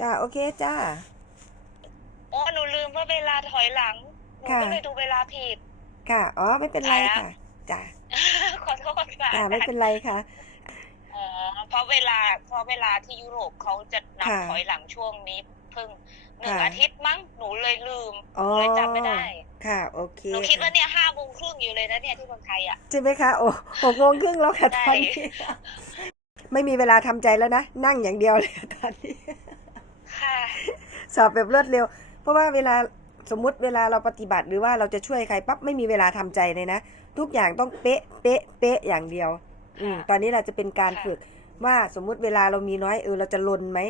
จ้าโอเคจ้า อ๋อหนูลืมว่าเวลาถอยหลัง หนูค่ะ ก็เลยดูเวลาผิด ค่ะ อ๋อ ไม่เป็นไรจ้าค่ะ จ้าขอโทษค่ะจ้าไม่เป็นไรค่ะ อ๋อเพราะเวลาเพราะเวลาที่ยุโรปเขาจะนับค่ะถอยหลังช่วงนี้เพิ่งหนึ่งค่ะ อาทิตย์มั้งหนูเลยลืมอ๋อเลยจำไม่ได้ ค่ะ โอเคหนูคิดว่าค่ะเนี่ยห้าโมงครึ่งอยู่เลยนะเนี่ยที่เมืองไทยอะ ใช่ไหมคะ โอ้หกโมงครึ่งแล้วค่ะใช่ตอนนี้ ไม่มีเวลาทำใจแล้วนะ นั่งอย่างเดียวเลยค่ะตอนนี้ ค่ะสอบแบบรวดเร็ว เพราะว่าเวลาสมมุติเวลาเราปฏิบัติหรือว่าเราจะช่วยใครปั๊บไม่มีเวลาทำใจเลยนะ ทุกอย่างต้องเป๊ะเป๊ะเป๊ะอย่างเดียว อืมค่ะตอนนี้เราจะเป็นการค่ะฝึกว่าสมมุติเวลาเรามีน้อยเออเราจะลนไหม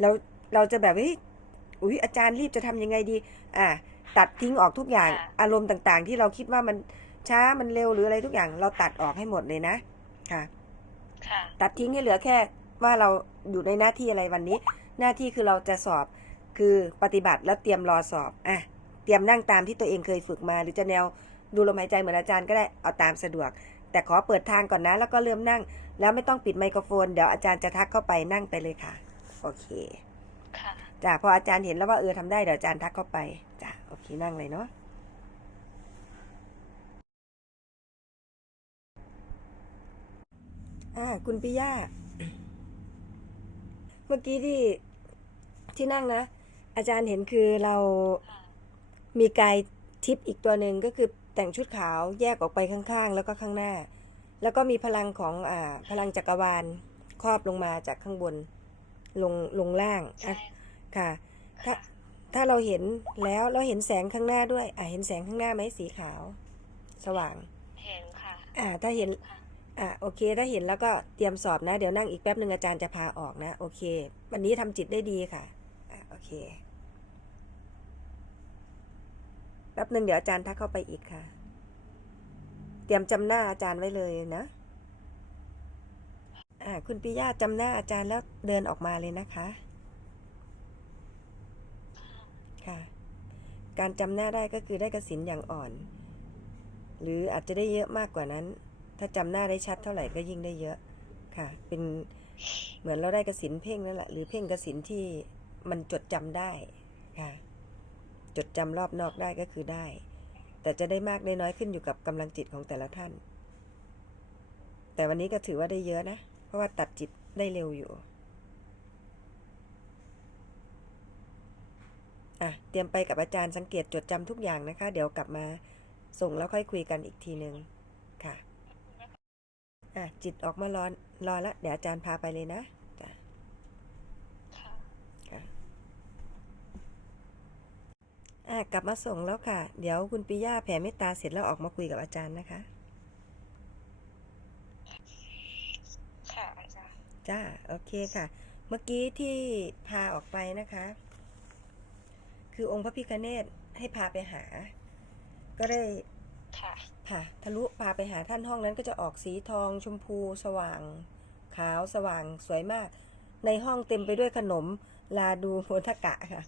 เราเราจะแบบเฮ้ยอุ้ยอาจารย์รีบจะทำยังไงดี อะตัดทิ้งออกทุกอย่างอารมณ์ต่างๆ ที่เราคิดว่ามันช้ามันเร็วหรืออะไรทุกอย่างเราตัดออกให้หมดเลยนะค่ะค่ะตัดทิ้งให้เหลือแค่ว่าเราอยู่ในหน้าที่อะไรวันนี้ หน้าที่คือเราจะสอบคือปฏิบัติแล้วเตรียมรอสอบอะเตรียมนั่งตามที่ตัวเองเคยฝึกมา หรือจะแนวดูลมหายใจเหมือนอาจารย์ก็ได้เอาตามสะดวก แต่ขอเปิดทางก่อนนะ แล้วก็เริ่มนั่ง แล้วไม่ต้องปิดไมโครโฟน เดี๋ยวอาจารย์จะทักเข้าไปนั่งไปเลยค่ะ โอเคค่ะจ้ะพออาจารย์เห็นแล้วว่าเออทำได้เดี๋ยวอาจารย์ทักเข้าไปจ้ะโอเคนั่งเลยเนาะอ่าคุณปิยาเมื่อกี้ที่ ที่นั่งนะ อาจารย์เห็นคือเราค่ะมีกายทิพย์อีกตัวหนึ่งก็คือแต่งชุดขาวแยกออกไปข้างๆ แล้วก็ข้างหน้า แล้วก็มีพลังของอ่าพลังจักรวาลครอบลงมาจากข้างบนลงลงล่างใช่อะค่ะ ถ้าถ้าเราเห็นแล้วเราเห็นแสงข้างหน้าด้วย อ่าเห็นแสงข้างหน้าไหมสีขาว สว่างเห็นค่ะอ่าถ้าเห็นค่ะอ่าโอเค ถ้าเห็นแล้วก็เตรียมสอบนะ เดี๋ยวนั่งอีกแป๊บหนึ่งอาจารย์จะพาออกนะ โอเค วันนี้ทำจิตได้ดีค่ะอ่าโอ เค แป๊บหนึ่งเดี๋ยวอาจารย์ทักเข้าไปอีกค่ะ เตรียมจำหน้าอาจารย์ไว้เลยนะอ่าคุณปิยาจำหน้าอาจารย์แล้วเดินออกมาเลยนะคะ ค่ะ การจำหน้าได้ก็คือได้กสินอย่างอ่อน หรืออาจจะได้เยอะมากกว่านั้น ถ้าจำหน้าได้ชัดเท่าไหร่ก็ยิ่งได้เยอะค่ะ เป็นเหมือนเราได้กสินเพ่งนั่นแหละหรือเพ่งกสินที่ มันจดจำได้ค่ะจดจำรอบนอกได้ก็คือได้ แต่จะได้มากได้น้อยขึ้นอยู่กับกำลังจิตของแต่ละท่าน แต่วันนี้ก็ถือว่าได้เยอะนะ เพราะว่าตัดจิตได้เร็วอยู่อะเตรียมไปกับอาจารย์สังเกตจดจำทุกอย่างนะคะ เดี๋ยวกลับมาส่งแล้วค่อยคุยกันอีกทีหนึ่งค่ะอะจิตออกมารอรอละเดี๋ยวอาจารย์พาไปเลยนะ ค่ะ อะกลับมาส่งแล้วค่ะ เดี๋ยวคุณปิยาแผ่เมตตาเสร็จแล้วออกมาคุยกับอาจารย์นะคะ ค่ะอาจารย์จ้า โอเคค่ะ เมื่อกี้ที่พาออกไปนะคะ คือองค์พระพิฆเนศให้พาไปหา ก็ได้ค่ะค่ะทะลุพาไปหาท่านห้องนั้นก็จะออกสีทอง ชมพู สว่าง ขาวสว่างสวยมาก ในห้องเต็มไปด้วยขนมลาดูโหทกะค่ะ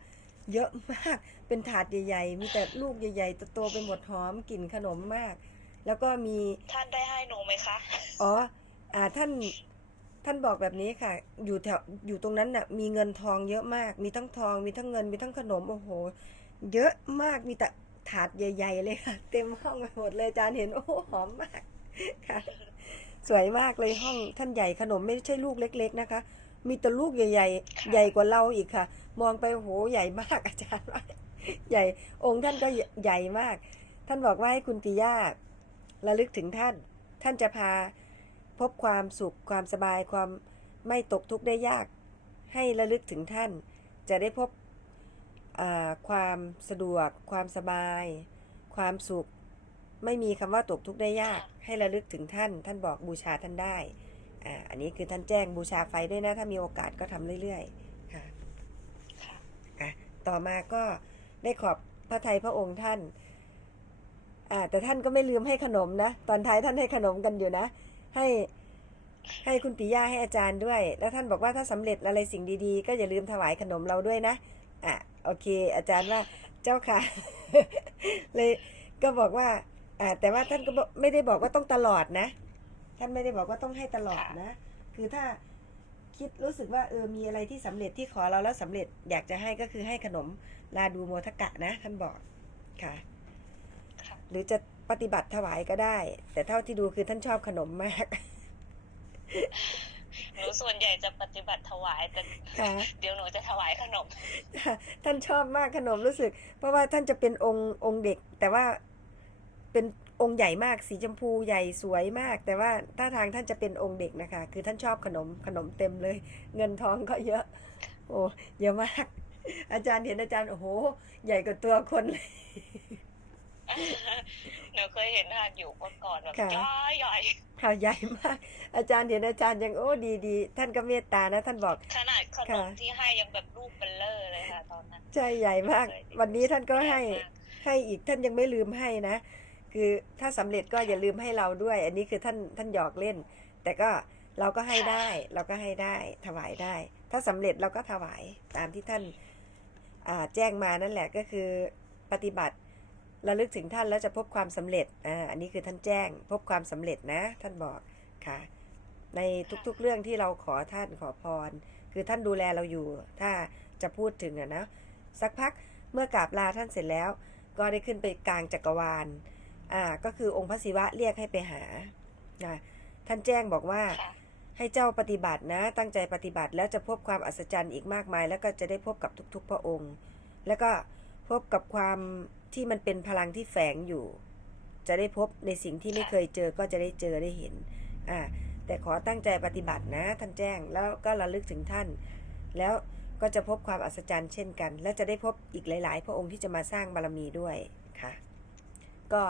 เยอะมาก เป็นถาดใหญ่ๆ มีแต่ลูกใหญ่ๆโตๆไปหมดหอมกลิ่นขนมมาก แล้วก็มี ท่านได้ให้หนูไหมคะ อ๋อ อ่า ท่าน ท่านบอกแบบนี้ค่ะ อยู่แถว อยู่ตรงนั้นน่ะ มีเงินทองเยอะมาก มีทั้งทอง มีทั้งเงิน มีทั้งขนม โอ้โห เยอะมาก มีแต่ถาดใหญ่ ๆ เลยค่ะ เต็มห้องไปหมดเลยอาจารย์เห็น โอ้โหหอมมาก ค่ะ สวยมากเลยห้องท่านใหญ่ขนมไม่ใช่ลูกเล็ก ๆ นะคะ มีแต่ลูกใหญ่ค่ะๆใหญ่กว่าเราอีกค่ะ มองไปโอ้โหใหญ่มากอาจารย์ว่าใหญ่องค์ท่านก็ใหญ่มาก ท่านบอกว่าให้คุณปิยาระลึกถึงท่าน ท่านจะพาพบความสุขความสบายความไม่ตกทุกข์ได้ยาก ให้ระลึกถึงท่าน จะได้พบอ่าความสะดวก ความสบาย ความสุข ไม่มีคำว่าตกทุกข์ได้ยาก ให้ระลึกถึงท่าน ท่านบอกบูชาท่านได้ อ่าอันนี้คือท่านแจ้งบูชาไฟด้วยนะ ถ้ามีโอกาสก็ทำเรื่อยๆค่ะค่ะต่อมาก็ได้ขอบพระทัยพระองค์ท่านอ่าแต่ท่านก็ไม่ลืมให้ขนมนะ ตอนท้ายท่านให้ขนมกันอยู่นะ ให้ให้คุณปิยาให้อาจารย์ด้วย แล้วท่านบอกว่าถ้าสำเร็จอะไรสิ่งดีๆ ก็อย่าลืมถวายขนมเราด้วยนะ อะโอเค อาจารย์ว่าเจ้าค่ะ เลยก็บอกว่าอ่าแต่ว่าท่านก็ไม่ได้บอกว่าต้องตลอดนะ ท่านไม่ได้บอกว่าต้องให้ตลอดนะ คือถ้าคิดรู้สึกว่าเออมีอะไรที่สำเร็จที่ขอเราแล้วสำเร็จอยากจะให้ก็คือให้ขนมลาดูโมทกะนะ ท่านบอกค่ะค่ะ หรือจะปฏิบัติถวายก็ได้ แต่เท่าที่ดูคือท่านชอบขนมมากหนูส่วนใหญ่จะปฏิบัติถวายแต่ค่ะเดี๋ยวหนูจะถวายขนม ท่านชอบมากขนมรู้สึก เพราะว่าท่านจะเป็นองค์องค์เด็ก แต่ว่าเป็น องค์ใหญ่มากสีชมพูใหญ่สวยมาก แต่ว่าท่าทางท่านจะเป็นองค์เด็กนะคะ คือท่านชอบขนมขนมเต็มเลย เงินทองก็เยอะ โอ้เยอะมาก อาจารย์เห็นอาจารย์โอ้โห ใหญ่กว่าตัวคนเลยหนูเคยเห็นทานอยู่เมื่อก่อนแบบค่ะย่อยใหญ่ข่าวใหญ่มาก อาจารย์เห็นอาจารย์ยังโอ้ดีดีท่านก็เมตตานะ ท่านบอกขนาดขนค่ะมที่ให้ยังแบบรูปเบลเลอร์เลยค่ะตอนนั้นใจใหญ่มาก วันนี้ท่านก็ให้ใหญ่มากให้อีกท่านยังไม่ลืมให้นะ คือถ้าสำเร็จก็อย่าลืมให้เราด้วย อันนี้คือท่านท่านหยอกเล่น แต่ก็เราก็ให้ได้ เราก็ให้ได้ถวายได้ ถ้าสำเร็จเราก็ถวายตามที่ท่านแจ้งมานั่นแหละก็คือปฏิบัติระลึกถึงท่านแล้วจะพบความสำเร็จอ่าอันนี้คือท่านแจ้ง พบความสำเร็จนะ ท่านบอกค่ะ ในทุกๆเรื่องที่เราขอท่านขอพร คือท่านดูแลเราอยู่ ถ้าจะพูดถึงอะนะสักพักเมื่อกราบลาท่านเสร็จแล้ว ก็ได้ขึ้นไปกลางจักรวาล อ่า ก็คือองค์พระศิวะเรียกให้ไปหานะท่านแจ้งบอกว่าค่ะให้เจ้าปฏิบัตินะ ตั้งใจปฏิบัติแล้วจะพบความอัศจรรย์อีกมากมาย แล้วก็จะได้พบกับทุก ๆ พระองค์ แล้วก็พบกับความที่มันเป็นพลังที่แฝงอยู่ จะได้พบในสิ่งที่ไม่เคยเจอก็จะได้เจอได้เห็น อ่า แต่ขอตั้งใจปฏิบัตินะ ท่านแจ้งแล้วก็ระลึกถึงท่าน แล้วก็จะพบความอัศจรรย์เช่นกัน และจะได้พบอีกหลาย ๆ พระองค์ที่จะมาสร้างบารมีด้วยค่ะ ก็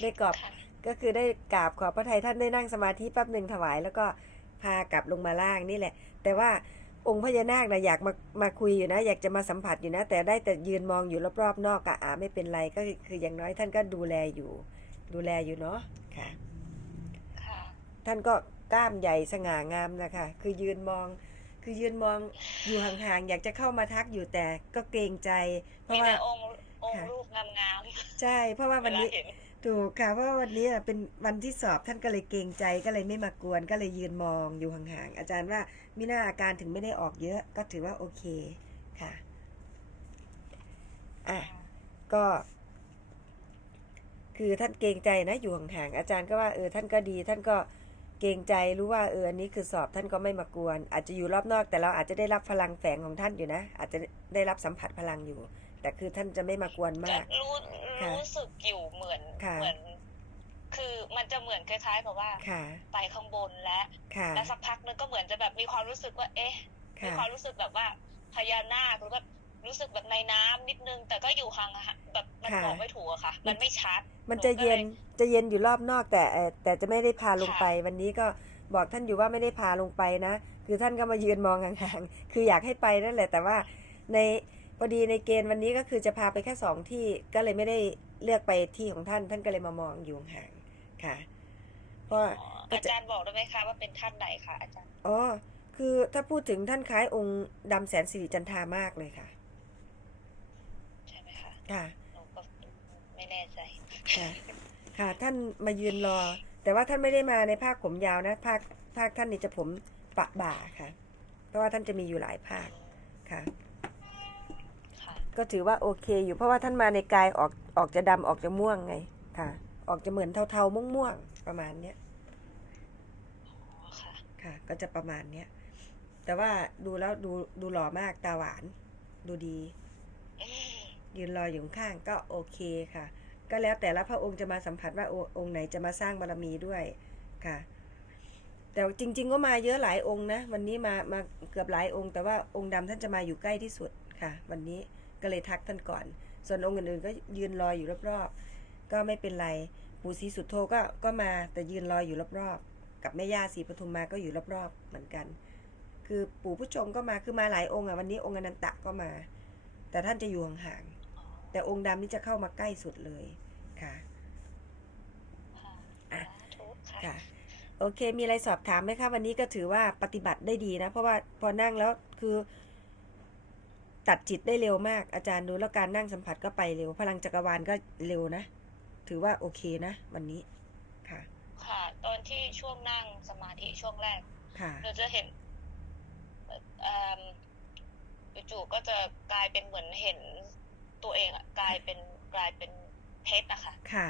ได้กรอบค่ะก็คือได้กราบขอบพระทัยท่านได้นั่งสมาธิแป๊บหนึ่งถวาย แล้วก็พากลับลงมาล่างนี่แหละ แต่ว่าองค์พญานาคนะอยากมามาคุยอยู่นะ อยากจะมาสัมผัสอยู่นะ แต่ได้แต่ยืนมองอยู่รอบๆนอกกะอาไม่เป็นไรก็คือคืออย่างน้อยท่านก็ดูแลอยู่ ดูแลอยู่เนาะค่ะค่ะ ท่านก็กล้ามใหญ่สง่างามนะคะคือยืนมอง คือยืนมองอยู่ห่างๆอยากจะเข้ามาทักอยู่แต่ก็เกรงใจ เพมีราะว่าแต่องค์ องค์ค่ะรูปงามใช่เพราะว่าๆเววันลานี้เห็นถูกค่ะเพราะว่าวันนี้อะเป็นวันที่สอบท่านก็เลยเกรงใจก็เลยไม่มากวนก็เลยยืนมองอยู่ห่างๆอาจารย์ว่ามิน่าอาการถึงไม่ได้ออกเยอะ ก็ถือว่าโอเคค่ะอะก็ คือท่านเกรงใจนะอยู่ห่างๆอาจารย์ก็ว่าเออท่านก็ดี ท่านก็เกรงใจรู้ว่าเอออันนี้คือสอบท่านก็ไม่มากวน อาจจะอยู่รอบนอก แต่เราอาจจะได้รับพลังแฝงของท่านอยู่นะ อาจจะได้รับสัมผัสพลังอยู่ แต่คือท่านจะไม่มากวนก็มาก รู้ค่ะรู้สึกอยู่เหมือนค่ะเหมือน คือมันจะเหมือนคล้ายๆกับว่าค่ะไปข้างบนและค่ะแล้วสักพักนึงก็เหมือนจะแบบมีความรู้สึกว่า เอ๊ะมีค่ะความรู้สึกแบบว่าพญานาคหรือแบบรู้สึกแบบในน้ำนิดนึง แต่ก็อยู่ห่างๆแบบมันค่ะบอกไม่ถูกอะค่ะ มันไม่ชัด มันจะเย็นหนูก็เลยจะเย็นอยู่รอบนอก แต่เอ่อแต่จะไม่ได้พาลงค่ะไป วันนี้ก็บอกท่านอยู่ว่าไม่ได้พาลงไปนะ คือท่านก็มายืนมองห่างๆ คืออยากให้ไปนั่นแหละ แต่ว่าใน พอดีในเกณฑ์วันนี้ก็คือจะพาไปแค่สองที่ก็เลยไม่ได้เลือกไปที่ของท่าน ท่านก็เลยมามองอยู่ห่างๆค่ะเพราะอ๋อก็อาจะจารย์บอกได้ไหมคะว่าเป็นท่านไหนคะอาจารย์อ๋อคือถ้าพูดถึงท่านคล้ายองค์ดำแสนสิริจันทามากเลยค่ะใช่ไหมคะค่ะหนูก็ไม่แน่ใจค่ะค่ะ ท่านมายืนรอ แต่ว่าท่านไม่ได้มาในภาคผมยาวนะภาคภาคท่านนี่จะผมปะบ่าค่ะ เพราะว่าท่านจะมีอยู่หลายภาคค่ะค่ะ ก็ถือว่าโอเคอยู่เพราะว่าท่านมาในกายออกออกจะดำออกจะม่วงไงค่ะ ออกจะเหมือนเทาๆม่วงๆประมาณเนี้ยอ๋อค่ะค่ะ ก็จะประมาณเนี้ยแต่ว่าดูแล้วดูดูหล่อมากตาหวาน ดูดีอืมยืนรออยู่ข้างๆก็โอเคค่ะ ก็แล้วแต่ละพระองค์จะมาสัมผัสว่าโอองค์ไหนจะมาสร้างบารมีด้วยค่ะ แต่จริง ๆ ก็มาเยอะหลายองค์นะ วันนี้มามาเกือบหลายองค์ แต่ว่าองค์ดำท่านจะมาอยู่ใกล้ที่สุดค่ะ วันนี้ ก็เลยทักท่านก่อน ส่วนองค์อื่นๆก็ยืนรออยู่รอบๆ ก็ไม่เป็นไร ปู่ศรีสุโธก็ก็มาแต่ยืนรออยู่รอบๆ กับแม่ย่าศรีปทุมมาก็อยู่รอบๆ เหมือนกัน คือปู่ผู้ชงก็มาคือมาหลายองค์อะวันนี้องค์อนันตะก็มา แต่ท่านจะอยู่ห่างๆอ๋อแต่องค์ดำนี่จะเข้ามาใกล้สุดเลยค่ะค่ะอะสาธุค่ะค่ะโอเค มีอะไรสอบถามไหมคะ วันนี้ก็ถือว่าปฏิบัติได้ดีนะ เพราะว่าพอนั่งแล้วคือ ตัดจิตได้เร็วมาก อาจารย์ดูแล้วการนั่งสัมผัสก็ไปเร็ว พลังจักรวาลก็เร็วนะ ถือว่าโอเคนะ วันนี้ค่ะ ค่ะ ตอนที่ช่วงนั่งสมาธิช่วงแรกค่ะเราจะเห็นเอิ่มจู่ๆก็จะกลายเป็นเหมือนเห็นตัวเองอะกลายเป็นกลายเป็นเพชรอะค่ะค่ะ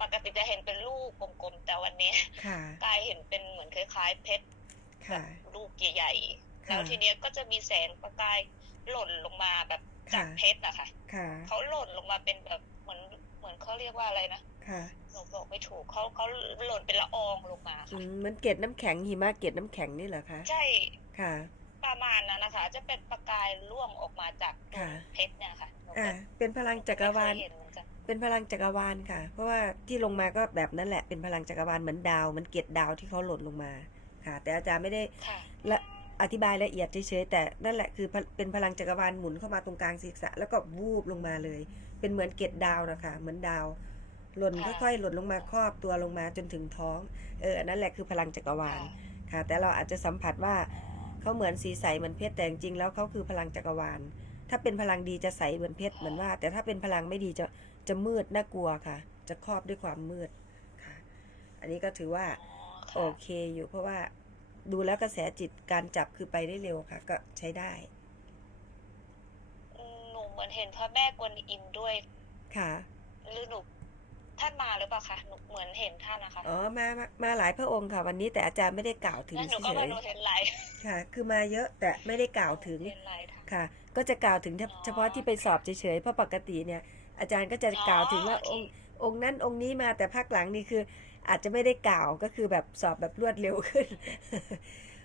ปกติจะเห็นเป็นลูกกลมๆแต่วันนี้ค่ะกลายเห็นเป็นเหมือนคล้ายๆเพชรค่ะลูกใหญ่ๆค่ะแล้วทีเนี้ยก็จะมีแสงประกาย หล่นลงมาแบบจากค่ะเพชรอะค่ะค่ะเขาหล่นลงมาเป็นแบบเหมือนเหมือนเขาเรียกว่าอะไรนะค่ะหนูบอกไม่ถูกเขาเขาหล่นเป็นละอองลงมาอืค่ะมเหมันเกล็ดน้ำแข็งหิมะเกล็ดน้ำแข็งนี่เหรอคะใช่ค่ะ ประมาณนั้นนะคะ จะเป็นประกายร่วงออกมาจากตรงค่ะเพชรเนี่ยค่ะหนูอ่าก็เป็นพลังจักรวาลไม่เคยเห็นเหมือนกันเป็นพลังจักรวาลค่ะ เพราะว่าที่ลงมาก็แบบนั้นแหละเป็นพลังจักรวาลเหมือนดาวเหมือนเกล็ดดาวที่เขาหล่นลงมาค่ะ แต่อาจารย์ไม่ได้ค่ะละ อธิบายละเอียดเฉยๆแต่นั่นแหละคือเป็นพลังจักรวาลหมุนเข้ามาตรงกลางศีรษะแล้วก็วูบลงมาเลย เป็นเหมือนเกล็ดดาวนะคะ เหมือนดาว หล่นค่อยๆหล่นลงมาครอบตัวลงมาจนถึงท้องเออนั่นแหละคือพลังจักรวาลค่ะ แต่เราอาจจะสัมผัสว่าเขาเหมือนสีใสเหมือนเพชรแต่จริงแล้วเขาคือพลังจักรวาล ถ้าเป็นพลังดีจะใสเหมือนเพชรเหมือนว่า แต่ถ้าเป็นพลังไม่ดีจะจะมืดน่ากลัวค่ะ จะครอบด้วยความมืดค่ะ อันนี้ก็ถือว่าโอเคอยู่เพราะว่า ดูแล้วกระแสจิตการจับคือไปได้เร็วค่ะ ก็ใช้ได้อืมหนูเหมือนเห็นพระแม่กวนอิมด้วย ค่ะ หรือหนูท่านมาหรือเปล่าคะหนูเหมือนเห็นท่านนะคะ อ๋อ มา มามาหลายพระองค์ค่ะ วันนี้แต่อาจารย์ไม่ได้กล่าวถึงแล้วหเฉนูก็ว่ายหนูเห็นหลายๆค่ะ คือมาเยอะแต่ไม่ได้กล่าวถึงเห็นหลายท่านค่ะ ก็จะกล่าวถึงเฉอ๋อเฉพาะที่ไปสอบเฉยๆ เพราะปกติเนี่ย อาจารย์ก็จะกล่าวถึงว่าอ๋อองโอค์เคองค์นั้นองค์นี้มาแต่ภาคหลังนี่คือ อาจจะไม่ได้กล่าวก็คือแบบสอบแบบรวดเร็วขึ้น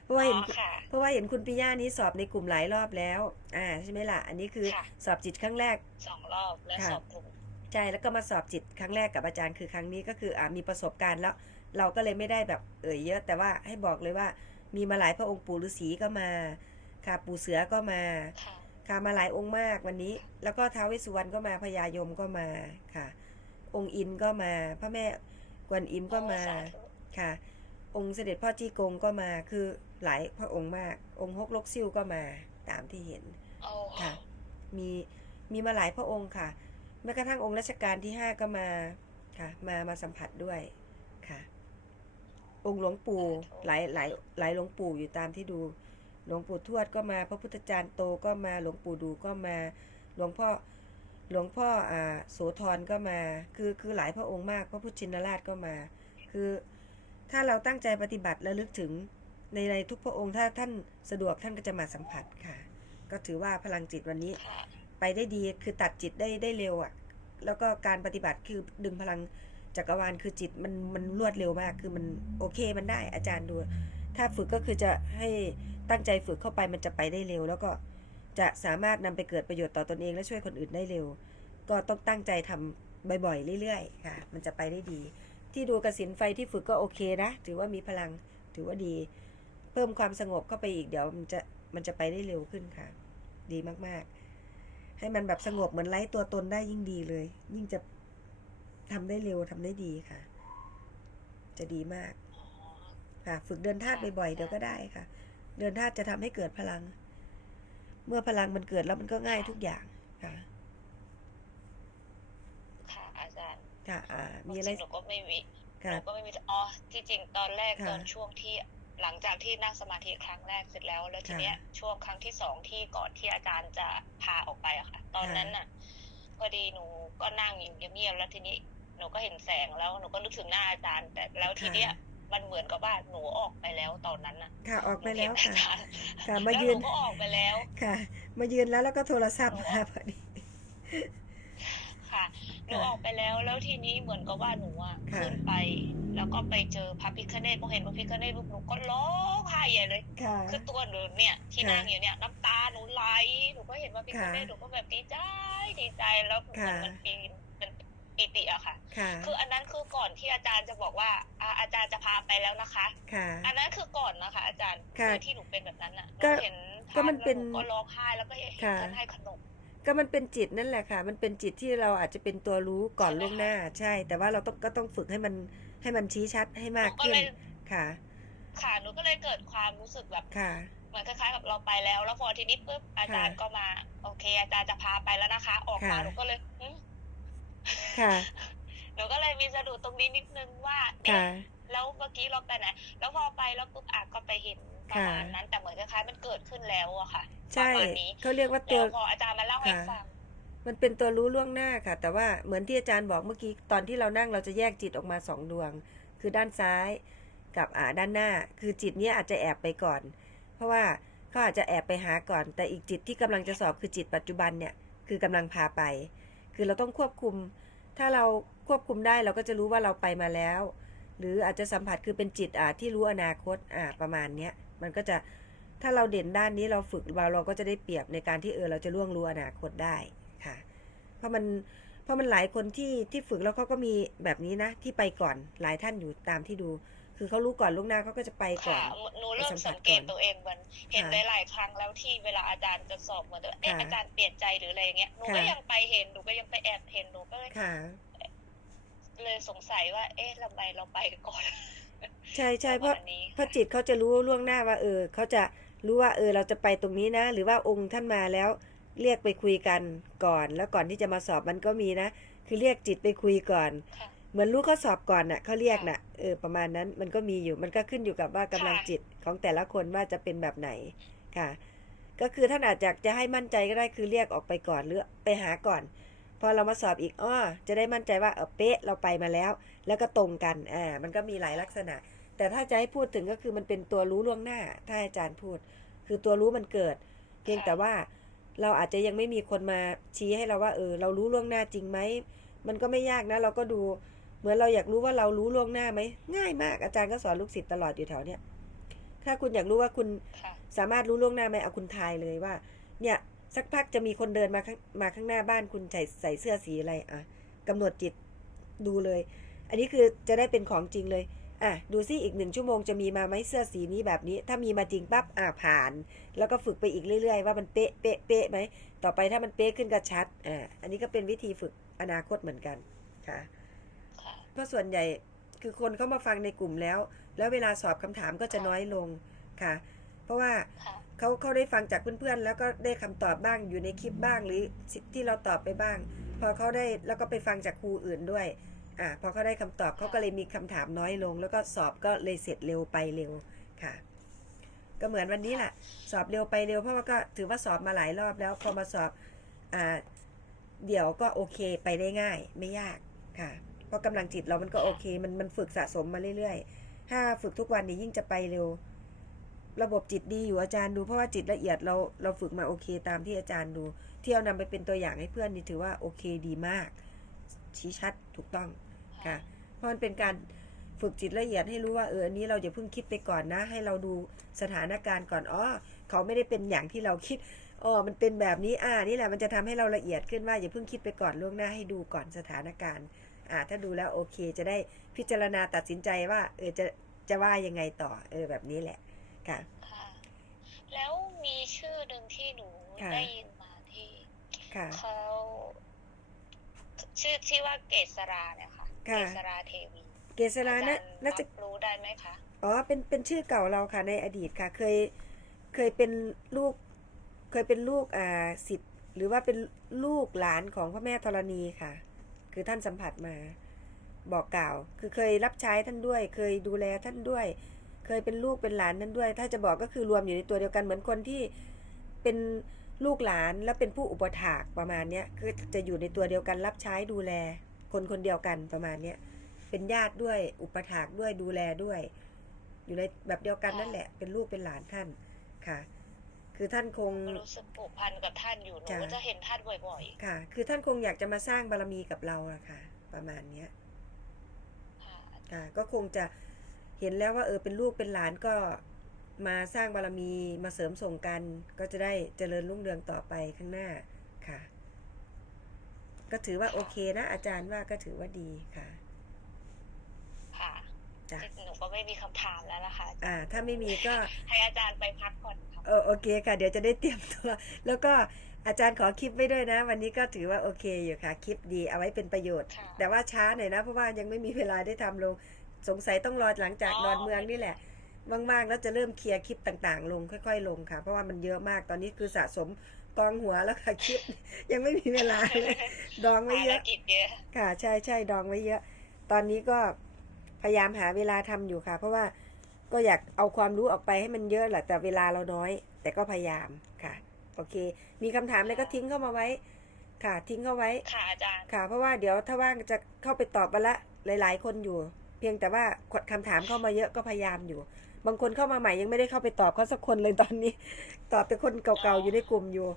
เพราะว่าเห็นอ๋อค่ะเพราะว่าเห็นคุณปิย่านี้สอบในกลุ่มหลายรอบแล้ว อ่าใช่ไหมล่ะ อันนี้คือค่ะสอบจิตครั้งแรกสองรอบและค่ะสอบกลุ่มใช่แล้วก็มาสอบจิตครั้งแรกกับอาจารย์คือครั้งนี้ก็คืออ่ามีประสบการณ์แล้ว เราก็เลยไม่ได้แบบเอ่ยเยอะ แต่ว่าให้บอกเลยว่ามีมาหลายพระองค์ปู่ฤาษีก็มาค่ะปู่เสือก็มาค่ะค่ะมาหลายองค์มากวันนี้ แล้วก็ท้าวเวสสุวรรณก็มาพญายมก็มาค่ะ องค์อินก็มาพระแม่ กวนอิมก็มาโอ้สาธุค่ะ องค์เสด็จพ่อจี้กงก็มาคือหลายพระองค์มาก องค์ฮกลกซิ่วก็มาตามที่เห็นโอ้ค่ะ มีมีมาหลายพระองค์ค่ะแม้กระทั่งองค์รัชกาลที่ห้าก็มาค่ะ มามาสัมผัสด้วยค่ะ องค์หลวงปู่หลายหลายหลายหลวงปู่อยู่ตามที่ดู หลวงปู่ทวดก็มา พระพุทธจารย์โตก็มาหลวงปู่ดูก็มา หลวงพ่อ หลวงพ่ออ่าโสธรก็มา คือคือหลายพระองค์มากพระพุทธชินราชก็มา คือถ้าเราตั้งใจปฏิบัติและลึกถึงในในทุกพระองค์ถ้าท่านสะดวกท่านก็จะมาสัมผัสค่ะ ก็ถือว่าพลังจิตวันนี้ ไปได้ดีคือตัดจิตได้ได้เร็วอะ่ะ แล้วก็การปฏิบัติคือดึงพลังจักรวาลคือจิตมันมันรวดเร็วมากคือมันโอเคมันได้อาจารย์ดู ถ้าฝึกก็คือจะให้ตั้งใจฝึกเข้าไปมันจะไปได้เร็ว แล้วก็ จะสามารถนำไปเกิดประโยชน์ต่อตนเองและช่วยคนอื่นได้เร็ว ก็ต้องตั้งใจทำบ่อยๆ เรื่อยๆ ค่ะ มันจะไปได้ดี ที่ดูกระสินไฟที่ฝึกก็โอเคนะ ถือว่ามีพลัง ถือว่าดี เพิ่มความสงบเข้าไปอีกเดี๋ยวมันจะมันจะไปได้เร็วขึ้นค่ะ ดีมากๆ ให้มันแบบสงบเหมือนไร้ตัวตนได้ยิ่งดีเลย ยิ่งจะทำได้เร็วทำได้ดีค่ะ จะดีมาก ค่ะ ฝึกเดินธาตุบ่อยๆ เดี๋ยวก็ได้ค่ะ เดินธาตุจะทำให้เกิดพลัง เมื่อพลังมันเกิดแล้วมันก็ง่ายทุกอย่างค่ะค่ะอาจารย์ค่ะอ่ามีบางอะไรทีหนูก็ไม่มีหค่ะนูก็ไม่มีอ๋อที่จริงตอนแรกค่ะตอนช่วงที่หลังจากที่นั่งสมาธิครั้งแรกเสร็จแล้ว แล้วทีเนี้ยค่ะช่วงครั้งที่สองที่ก่อนที่อาจารย์จะพาออกไปอะค่ะ ตอนนั้นน่ะพอดีหนูก็นั่งอยู่เงียบๆแล้วทีนี้หนูก็เห็นแสงแล้วหนูก็นึกถึงหน้าอาจารย์ แต่แล้วทีเนี้ย มันเหมือนกับว่าหนูออกไปแล้วตอนนั้นน่ะ ค่ะออกหไปนูเห็แล้นวอาค่ะจารย์ค่ะแล้วมาหยืนูนก็ออกไปแล้ว ค่ะ มายืนแล้วแล้วก็โทรศัพท์มาพอดีค่ะหนูค่ะออกไปแล้วแล้วทีนี้เหมือนกับว่าหนูอะค่ะขึ้นไป แล้วก็ไปเจอพระพิฆเนศพอเห็นพระพิฆเนศปุ๊บหนูก็ร้องไห้ใหญ่เลยค่ะคือตัวหนูเนี่ยที่ค่ะนั่งอยู่เนี่ยน้ำตาหนูไหลหนูก็เห็นว่าพิฆเนศค่ะหนูก็แบบดีใจดีใจแล้วเหมือนค่ะมันปีนเป็นปิติอะค่ะ ค่ะคืออันนั้นคือก่อนที่อาจารย์จะบอกว่าอ่าอาจารย์จะพาไปแล้วนะคะ ค่ะ อันนั้นคือก่อนนะคะ อาจารย์ค่ะอที่หนูเป็นแบบนั้นน่ะหนูก็เห็นก็มันเป็นท่แล้วหก็ร้องไห้แล้วก็เห็นค่ะ ท่านให้ขนม ก็มันเป็นจิตนั่นแหละค่ะ มันเป็นจิตที่เราอาจจะเป็นตัวรู้ก่อนใช่ไหม ล่วงหน้า ใช่ แต่ว่าเราต้องก็ต้องฝึกให้มันให้มันชี้ชัดให้หนูมากก็ขึ้น เลยค่ะ ค่ะหนูก็เลยเกิดความรู้สึกแบบค่ะ เหมือนคล้ายๆกับเราไปแล้ว แล้วพอทีนี้ปุ๊บอาจารย์ก็มา โอเค อาจารย์จะพาไปแล้วนะคะ ออกมาค่ะ หนูก็เลยหึ ค่ะ หนูก็เลยมีสะดุดตรงนี้นิดนึงว่าค่ะเอ๊ะแล้วเมื่อกี้เราไปไหนแล้วพอไปแล้วปุ๊บอะก็ไปเห็นประค่ะมาณนั้น แต่เหมือนคล้ายๆมันเกิดขึ้นแล้วอะค่ะใช่ประมาณนี้เขาเรียกว่าตัแล้วว พออาจารย์มาเล่าให้ค่ะ ฟัง มันเป็นตัวรู้ล่วงหน้าค่ะ แต่ว่าเหมือนที่อาจารย์บอกเมื่อกี้ตอนที่เรานั่งเราจะแยกจิตออกมาสองดวง คือด้านซ้ายกับอ่าด้านหน้า คือจิตเนี้ยอาจจะแอบไปก่อน เพราะว่าเขาอาจจะแอบไปหาก่อน แต่อีกจิตที่กำลังจะสอบคือจิตปัจจุบันเนี่ยคือกำลังพาไป คือเราต้องควบคุม ถ้าเราควบคุมได้เราก็จะรู้ว่าเราไปมาแล้ว หรืออาจจะสัมผัสคือเป็นจิตอ่าที่รู้อนาคตอ่าประมาณเนี้ยมันก็จะถ้าเราเด่นด้านนี้เราฝึกเราเราก็จะได้เปรียบในการที่เออเราจะล่วงรู้อนาคตได้ค่ะ เพราะมันเพราะมันหลายคนที่ที่ฝึกแล้วเขาก็มีแบบนี้นะที่ไปก่อนหลายท่านอยู่ตามที่ดู คือเขารู้ก่อนล่วงหน้าเขาก็จะไปก่อค่ะนหนูเริ่มสังเกตตัวเองมันเห็นหลายๆครั้งแล้วที่เวลาอาจารย์จะสอบเหมือนว่าเอ๊ะค่ะอาจารย์เปลี่ยนใจหรืออะไรอย่างเงี้ยหนูก็ค่ะยังไปเห็นหนูก็ยังไปแอบเห็นหนูก็เลยค่ะเลยสงสัยว่า เอ๊ะทำไมเราไปก่อน ใช่ใช่เพปราะระมาณนี้เพราะจิตเขาจะรู้ล่วงหน้าว่า เออเขาจะรู้ว่าเออเราจะไปตรงนี้นะ หรือว่าองค์ท่านมาแล้ว เรียกไปคุยกันก่อน แล้วก่อนที่จะมาสอบมันก็มีนะ คือเรียกจิตไปคุยก่อนค่ะ เหมือนรู้เขาสอบก่อนน่ะเขาเรียกน่ะเออประมาณนั้นมันก็มีอยู่มันก็ขึ้นอยู่กับว่ากำลังค่ะจิตของแต่ละคนว่าจะเป็นแบบไหนค่ะ ก็คือท่านอาจจะจะให้มั่นใจก็ได้คือเรียกออกไปก่อนหรือไปหาก่อน พอเรามาสอบอีกอ้อจะได้มั่นใจว่าเออเป๊ะเราไปมาแล้ว แล้วก็ตรงกันอ่ามันก็มีหลายลักษณะ แต่ถ้าจะให้พูดถึงก็คือมันเป็นตัวรู้ล่วงหน้า ถ้าอาจารย์พูด คือตัวรู้มันเกิด เพียงแต่ว่าเราอาจจะยังไม่มีคนมาชี้ให้เราว่าเออเรารู้ล่วงหน้าจริงไหมมันก็ไม่ยากนะ เราก็ดู เหมือนเราอยากรู้ว่าเรารู้ล่วงหน้าไหมง่ายมากอาจารย์ก็สอนลูกศิษย์ตลอดอยู่แถวเนี้ยถ้าคุณอยากรู้ว่าคุณค่ะสามารถรู้ล่วงหน้าไหมเอาคุณทายเลยว่า เนี่ย สักพักจะมีคนเดินมาข้างมาข้างหน้าบ้านคุณใส่ใส่เสื้อสีอะไรอะกำหนดจิตดูเลย อันนี้คือจะได้เป็นของจริงเลยอะดูซิอีกหนึ่งชั่วโมงจะมีมาไหมเสื้อสีนี้แบบนี้ ถ้ามีมาจริงปั๊บอะผ่าน แล้วก็ฝึกไปอีกเรื่อย ๆ ว่ามันเป๊ะเป๊ะเป๊ะไหมต่อไปถ้ามันเป๊ะขึ้นก็ชัดอ่าอันนี้ก็เป็นวิธีฝึกอนาคตเหมือนกันค่ะค่ะ เพราะส่วนใหญ่คือคนเข้ามาฟังในกลุ่มแล้ว แล้วเวลาสอบคำถามก็จะน้อยลงค่ะ เพราะว่าค่ะเขาเขาได้ฟังจากเพื่อนๆ แล้วก็ได้คำตอบบ้างอยู่ในคลิปบ้างหรือที่เราตอบไปบ้าง พอเขาได้แล้วก็ไปฟังจากครูอื่นด้วยอ่าพอเขาได้คำตอบเขาก็เลยมีคำถามน้อยลง แล้วก็สอบก็เลยเสร็จเร็วไปเร็วค่ะ ก็เหมือนวันนี้แหละสอบเร็วไปเร็วเพราะว่าก็ถือว่าสอบมาหลายรอบแล้วพอมาสอบอ่าเดี๋ยวก็โอเคไปได้ง่าย ไม่ยากค่ะ เพราะกำลังจิตเรามันก็โอเค มันมันฝึกสะสมมาเรื่อยๆ ถ้าฝึกทุกวันนี้ยิ่งจะไปเร็ว ระบบจิตดีอยู่อาจารย์ดูเพราะว่าจิตละเอียดเราเราฝึกมาโอเค ตามที่อาจารย์ดูที่เอานำไปเป็นตัวอย่างให้เพื่อนนี่ถือว่าโอเคดีมาก ชี้ชัดถูกต้องค่ะ เพราะมันเป็นการฝึกจิตละเอียดให้รู้ว่าเอออันนี้เราอย่าเพิ่งคิดไปก่อนนะ ให้เราดูสถานการณ์ก่อนอ๋อเขาไม่ได้เป็นอย่างที่เราคิดอ๋อมันเป็นแบบนี้อ่านี่แหละมันจะทำให้เราละเอียดขึ้นว่าอย่าเพิ่งคิดไปก่อนล่วงหน้าให้ดูก่อนสถานการณ์ อ่าถ้าดูแล้วโอเค จะได้พิจารณาตัดสินใจว่า เออจะจะว่ายังไงต่อ เออแบบนี้แหละค่ะ ค่ะ แล้วมีชื่อหนึ่งที่หนูค่ะ ได้ยินมาที่ค่ะ เขาชื่อที่ว่าเกษราเนี่ยค่ะ ค่ะ เกษราเทวีเกษรานะอาจารย์น่าจะ รับรู้ได้ไหมคะ อ๋อ เป็น เป็นชื่อเก่าเราค่ะ ในอดีตค่ะ เคย เคยเป็นลูก เคยเป็นลูก อ่า สิทธิ์ หรือว่าเป็นลูกหลานของพระแม่ธรณีค่ะ คือท่านสัมผัสมาบอกกล่าว คือเคยรับใช้ท่านด้วย เคยดูแลท่านด้วย เคยเป็นลูกเป็นหลานท่านด้วย ถ้าจะบอกก็คือรวมอยู่ในตัวเดียวกันเหมือนคนที่เป็นลูกหลานและเป็นผู้อุปถากประมาณเนี้ยคือจะอยู่ในตัวเดียวกันรับใช้ดูแล คนคนเดียวกันประมาณเนี้ยเป็นญาติด้วยอุปถากด้วยดูแลด้วย อยู่ในแบบเดียวกันนั่นแหละ เป็นลูกเป็นหลานท่านค่ะ คือท่านคงก็รู้สึกผูกพันกับท่านอยู่หนูจ้ะก็จะเห็นท่านบ่อยค่ะ คือท่านคงอยากจะมาสร้างบารมีกับเราอะค่ะ ประมาณเนี้ยๆค่ะค่ะก็คงจะเห็นแล้วว่าเออเป็นลูกเป็นหลานก็มาสร้างบารมีมาเสริมส่งกัน ก็จะได้เจริญรุ่งเรืองต่อไปข้างหน้าค่ะ ก็ถือว่าโอเคนะอาจารย์ว่าก็ถือว่าดีค่ะค่ะจ้ะ หนูก็ไม่มีคำถามแล้วล่ะค่ะอ่า ถ้าไม่มีก็ให้อาจารย์ไปพักก่อนค่ะเออโอเคค่ะ เดี๋ยวจะได้เตรียมตัว แล้วก็อาจารย์ขอคลิปไว้ด้วยนะ วันนี้ก็ถือว่าโอเคอยู่ค่ะ คลิปดีเอาไว้เป็นประโยชน์ค่ะแต่ว่าช้าหน่อยนะ เพราะว่ายังไม่มีเวลาได้ทำลง สงสัยต้องรอหลังจากอ๋อนอนเมืองนี่แหละว่างๆแล้วจะเริ่มเคลียร์คลิปต่างๆ ลงค่อย ๆ ลงค่ะ เพราะว่ามันเยอะมากตอนนี้คือสะสมกองหัวแล้วค่ะคลิป ยังไม่มีเวลาเลยดองไว้ภาเยรอะกิจเยอะค่ะใช่ใช่ดองไว้เยอะ ตอนนี้ก็ พยายามหาเวลาทำอยู่ค่ะ เพราะว่าก็อยากเอาความรู้ออกไปให้มันเยอะแหละแต่เวลาเราน้อย แต่ก็พยายามค่ะ โอเค มีคำถามอะไรก็ทิ้งเข้ามาไว้ ค่ะ ทิ้งเข้าไว้ค่ะอาจารย์ค่ะ เพราะว่าเดี๋ยวถ้าว่างจะเข้าไปตอบมาละหลาย ๆ คนอยู่ เพียงแต่ว่าคำถามเข้ามาเยอะก็พยายามอยู่ บางคนเข้ามาใหม่ยังไม่ได้เข้าไปตอบเขาสักคนเลยตอนนี้ ตอบแต่คนเก่าๆอยู่ในกลุ่มอยู่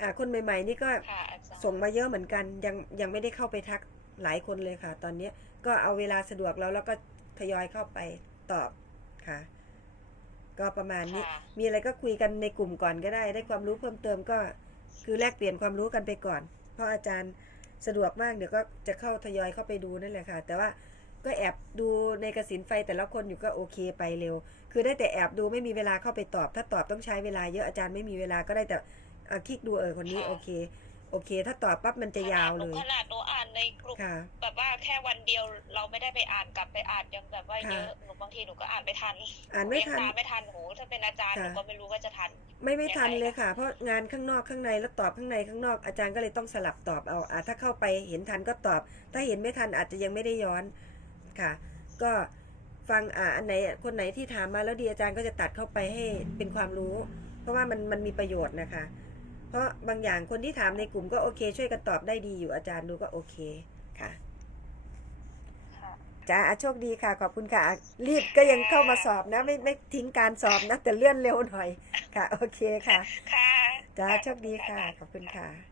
อ่าคนใหม่ ๆ นี่ก็ค่ะอาจารย์ส่งมาเยอะเหมือนกันยังยังไม่ได้เข้าไปทัก หลายคนเลยค่ะ ตอนเนี้ยก็เอาเวลาสะดวกแล้วแล้วก็ทยอยเข้าไปตอบค่ะ ก็ประมาณนี้ค่ะมีอะไรก็คุยกันในกลุ่มก่อนก็ได้ ได้ความรู้เพิ่มเติมก็ คือแลกเปลี่ยนความรู้กันไปก่อน เพราะอาจารย์สะดวกมากเดี๋ยวก็จะเข้าทยอยเข้าไปดูนั่นแหละค่ะ แต่ว่าก็แอบดูในกระสินไฟแต่ละคนอยู่ก็โอเคไปเร็ว คือได้แต่แอบดูไม่มีเวลาเข้าไปตอบ ถ้าตอบต้องใช้เวลาเยอะอาจารย์ไม่มีเวลาก็ได้แต่อะคลิกดูเออคนนี้โอเค โอเค ถ้าตอบปั๊บมันจะยาวเลยขนาดหนูอ่านในกลุ่มค่ะแบบว่าแค่วันเดียวเราไม่ได้ไปอ่านกลับไปอ่านยังแบบว่าค่ะเยอะหนูบางทีหนูก็อ่านไม่ทัน อ่านไม่ทันเรียงตามไม่ทันโหถ้าเป็นอาจารย์หค่ะนูก็ไม่รู้ว่าจะทัน ไม่ไม่ทันเลยค่ะ เพราะงานข้างนอกข้างในแล้วตอบข้างในข้างนอกอาจารย์ก็เลยต้องสลับตอบเอาอะถ้าเข้าไปเห็นทันก็ตอบ ถ้าเห็นไม่ทันอาจจะยังไม่ได้ย้อนค่ะ ก็ฟังอ่าอันไหนคนไหนที่ถามมาแล้วดีอาจารย์ก็จะตัดเข้าไปให้เป็นความรู้ เพราะว่ามันมันมีประโยชน์นะคะ เพราะบางอย่างคนที่ถามในกลุ่มก็โอเค ช่วยกันตอบได้ดีอยู่อาจารย์ดูก็โอเคค่ะค่ะจ้าอะโชคดีค่ะ ขอบคุณค่ะอะ รีบก็ยังเข้ามาสอบนะ ไม่ไม่ทิ้งการสอบนะ แต่เลื่อนเร็วหน่อยค่ะ โอเคค่ะ ค่ะจ้าโชคดีค่ะ ขอบคุณค่ะ